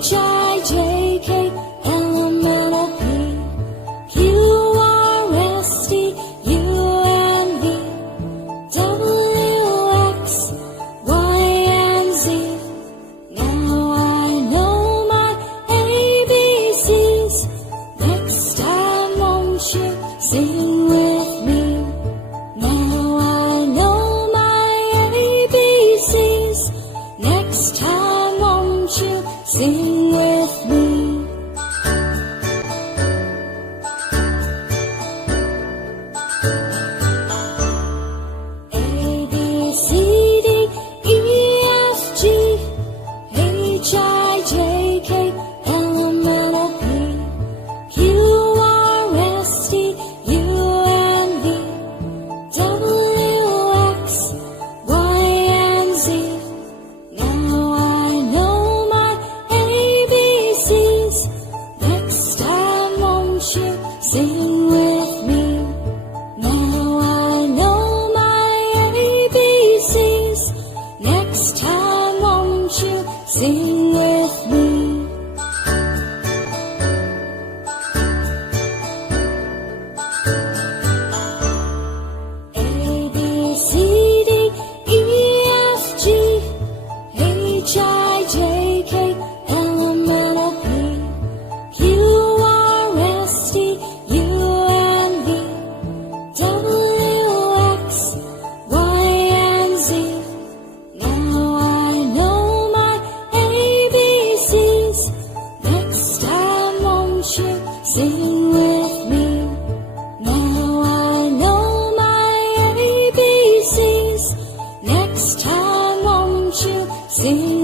H-I-J-K, L-M-N-O-P, Q-R-S-T, U-N-V, W-X, Y-and-Z. Now I know my ABCs. Next time won't you sing with me? Now I know my ABCs. Next time won't you sing with me? A, B, C, D, E, F, G, H, I, J, K, L, M, N, O, P, Q, R, S, T, U, N, V, W, X, Y, and Z. Now I know my ABCs. Next time won't you sing with me? Now I know my ABCs. Next time won't you sing with me? A, B, C, D, E, F, G, H, I, J, K, L, M, N, O, P, Q, R, S, T, U, N, V, W, X, Y, and Z. Now I know my ABCs. Next time won't you sing with me? Now I know my ABCs. Next time won't you sing